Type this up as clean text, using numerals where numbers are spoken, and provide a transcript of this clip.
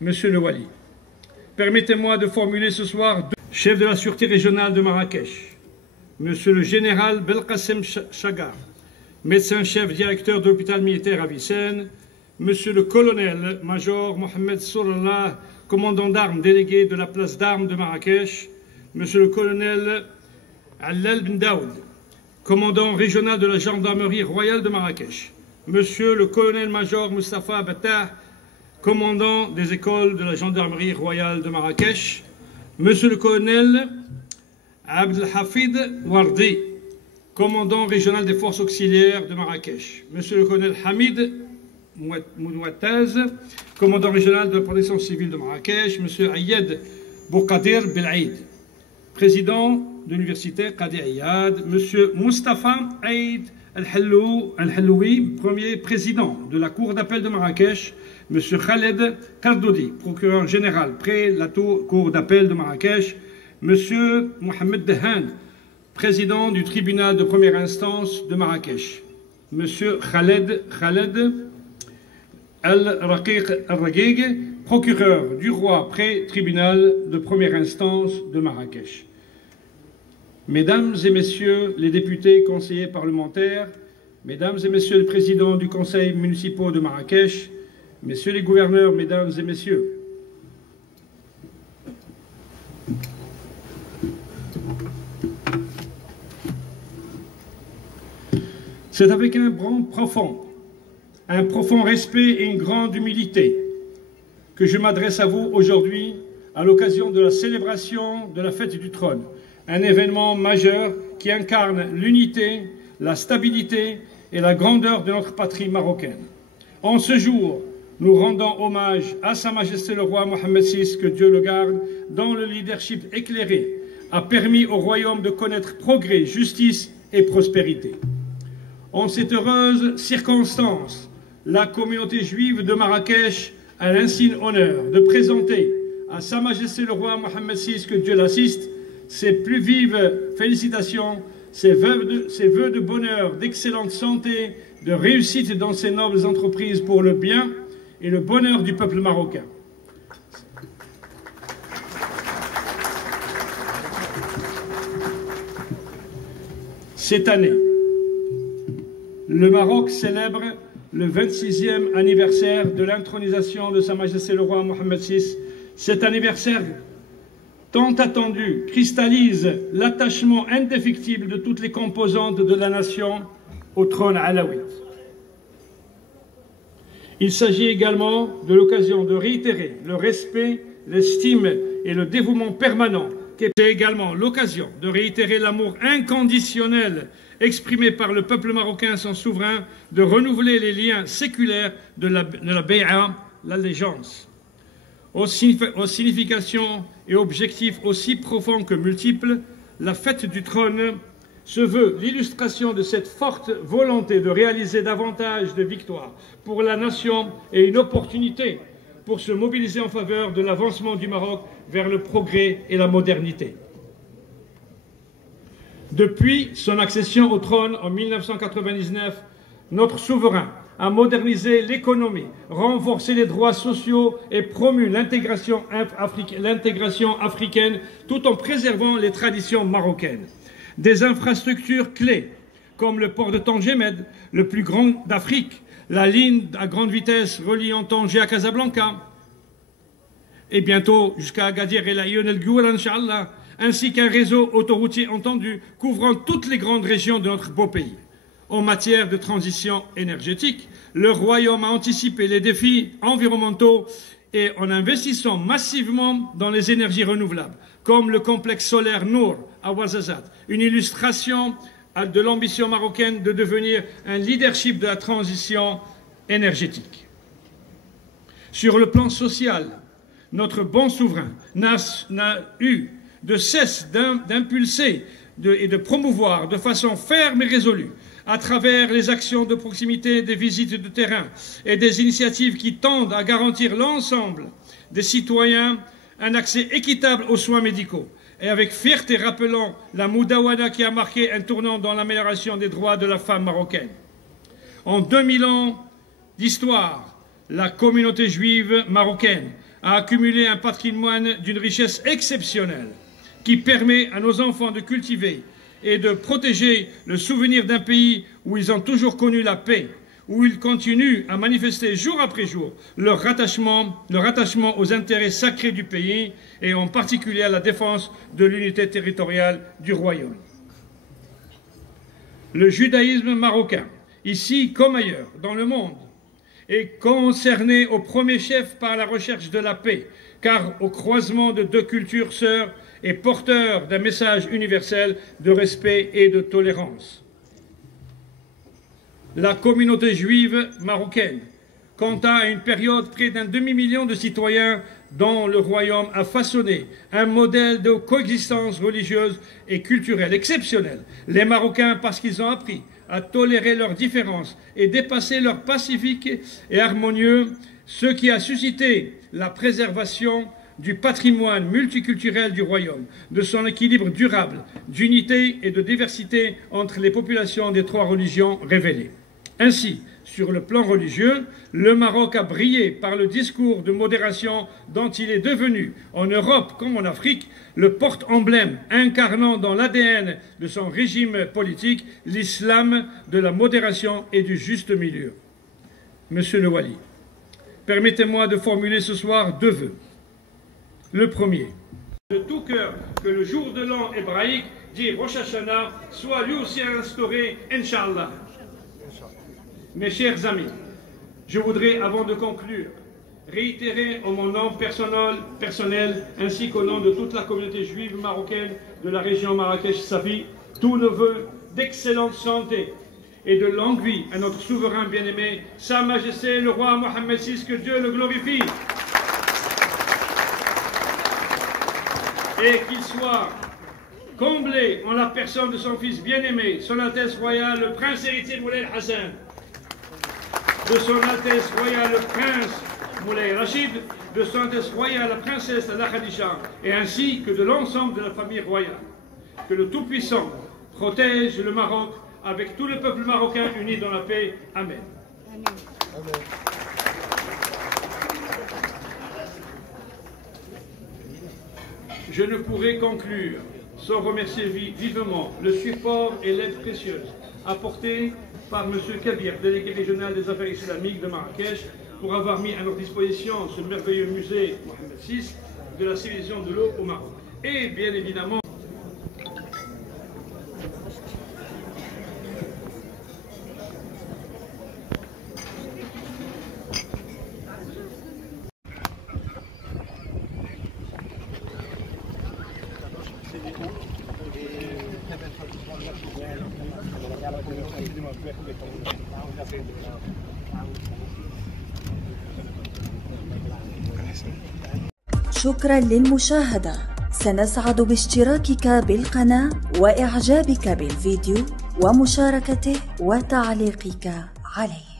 Monsieur le Wali, permettez-moi de formuler ce soir deux chefs de la sûreté régionale de Marrakech, Monsieur le général Belkacem Chagar, médecin-chef directeur de l'hôpital militaire à Vicenne, Monsieur le colonel-major Mohamed Sourallah, commandant d'armes délégué de la place d'armes de Marrakech, Monsieur le colonel Allal Ben Daoud, commandant régional de la gendarmerie royale de Marrakech, Monsieur le colonel-major Mustafa Battah, commandant des écoles de la gendarmerie royale de Marrakech, Monsieur le colonel Abdelhafid Wardi, commandant régional des forces auxiliaires de Marrakech, Monsieur le colonel Hamid Mouataz, commandant régional de la protection civile de Marrakech, Monsieur Ayed Boukadir Belaïd, président de l'université Qadi Ayad, Monsieur Mustafa Aïd Al-Halloui, premier président de la cour d'appel de Marrakech, Monsieur Khaled Kardoudi, procureur général près la cour d'appel de Marrakech, Monsieur Mohamed Dehan, président du tribunal de première instance de Marrakech, Monsieur Khaled Al-Raqiq Al-Raqiq, procureur du roi près tribunal de première instance de Marrakech. Mesdames et messieurs les députés, conseillers parlementaires, mesdames et messieurs les présidents du conseil municipal de Marrakech, messieurs les gouverneurs, mesdames et messieurs, c'est avec un profond respect et une grande humilité que je m'adresse à vous aujourd'hui à l'occasion de la célébration de la fête du trône, un événement majeur qui incarne l'unité, la stabilité et la grandeur de notre patrie marocaine. En ce jour, nous rendons hommage à Sa Majesté le roi Mohamed VI, que Dieu le garde, dont le leadership éclairé a permis au royaume de connaître progrès, justice et prospérité. En cette heureuse circonstance, la communauté juive de Marrakech a l'insigne honneur de présenter à Sa Majesté le roi Mohamed VI, que Dieu l'assiste, ses plus vives félicitations, ses vœux de bonheur, d'excellente santé, de réussite dans ses nobles entreprises pour le bien et le bonheur du peuple marocain. Cette année, le Maroc célèbre le 26e anniversaire de l'intronisation de Sa Majesté le roi Mohamed VI. Cet anniversaire tant attendu cristallise l'attachement indéfectible de toutes les composantes de la nation au trône alaouite. Il s'agit également de l'occasion de réitérer le respect, l'estime et le dévouement permanent. C'est également l'occasion de réitérer l'amour inconditionnel exprimé par le peuple marocain à son souverain, de renouveler les liens séculaires de la Bay'a, l'allégeance. Aux significations et objectifs aussi profonds que multiples, la fête du trône se veut l'illustration de cette forte volonté de réaliser davantage de victoires pour la nation et une opportunité pour se mobiliser en faveur de l'avancement du Maroc vers le progrès et la modernité. Depuis son accession au trône en 1999, notre souverain a modernisé l'économie, renforcé les droits sociaux et promu l'intégration africaine tout en préservant les traditions marocaines. Des infrastructures clés comme le port de Tanger-Med, le plus grand d'Afrique, la ligne à grande vitesse reliant Tanger à Casablanca, et bientôt jusqu'à Agadir et la Lyon El Goura, Inch'Allah, ainsi qu'un réseau autoroutier entendu couvrant toutes les grandes régions de notre beau pays. En matière de transition énergétique, le Royaume a anticipé les défis environnementaux et en investissant massivement dans les énergies renouvelables, comme le complexe solaire Nour à Ouarzazate, une illustration de l'ambition marocaine de devenir un leadership de la transition énergétique. Sur le plan social, notre bon souverain n'a eu de cesse d'impulser et de promouvoir de façon ferme et résolue, à travers les actions de proximité, des visites de terrain et des initiatives qui tendent à garantir l'ensemble des citoyens un accès équitable aux soins médicaux. Et avec fierté, rappelons la Moudawana qui a marqué un tournant dans l'amélioration des droits de la femme marocaine. En 2000 ans d'histoire, la communauté juive marocaine a accumulé un patrimoine d'une richesse exceptionnelle qui permet à nos enfants de cultiver et de protéger le souvenir d'un pays où ils ont toujours connu la paix, où ils continuent à manifester jour après jour leur attachement aux intérêts sacrés du pays et en particulier à la défense de l'unité territoriale du royaume. Le judaïsme marocain, ici comme ailleurs dans le monde, est concerné au premier chef par la recherche de la paix, car au croisement de deux cultures sœurs est porteur d'un message universel de respect et de tolérance. La communauté juive marocaine compta à une période près d'un demi-million de citoyens dont le royaume a façonné un modèle de coexistence religieuse et culturelle exceptionnel. Les Marocains, parce qu'ils ont appris à tolérer leurs différences et dépasser leurs pacifiques et harmonieux, ce qui a suscité la préservation du patrimoine multiculturel du royaume, de son équilibre durable, d'unité et de diversité entre les populations des trois religions révélées. Ainsi, sur le plan religieux, le Maroc a brillé par le discours de modération dont il est devenu, en Europe comme en Afrique, le porte-emblème incarnant dans l'ADN de son régime politique l'islam de la modération et du juste milieu. Monsieur le Wali, permettez-moi de formuler ce soir deux vœux. Le premier, de tout cœur, que le jour de l'an hébraïque, dit Rosh Hashanah, soit lui aussi instauré, Inch'Allah. Mes chers amis, je voudrais, avant de conclure, réitérer en mon nom personnel ainsi qu'au nom de toute la communauté juive marocaine de la région Marrakech-Safi, tous nos vœux d'excellente santé et de longue vie à notre souverain bien-aimé, Sa Majesté le roi Mohammed VI, que Dieu le glorifie. Et qu'il soit comblé en la personne de son fils bien-aimé, son Altesse royale, le prince héritier Moulay Hassan, de son Altesse royale, le prince Moulay Rachid, de son Altesse royale, la princesse la Khadija, et ainsi que de l'ensemble de la famille royale. Que le Tout-Puissant protège le Maroc avec tout le peuple marocain uni dans la paix. Amen. Amen. Je ne pourrai conclure sans remercier vivement le support et l'aide précieuse apportés par M. Kabir, délégué régional des affaires islamiques de Marrakech, pour avoir mis à notre disposition ce merveilleux musée Mohammed VI de la civilisation de l'eau au Maroc. Et bien évidemment, شكرا للمشاهدة. سنسعد باشتراكك بالقناة وإعجابك بالفيديو ومشاركته وتعليقك عليه.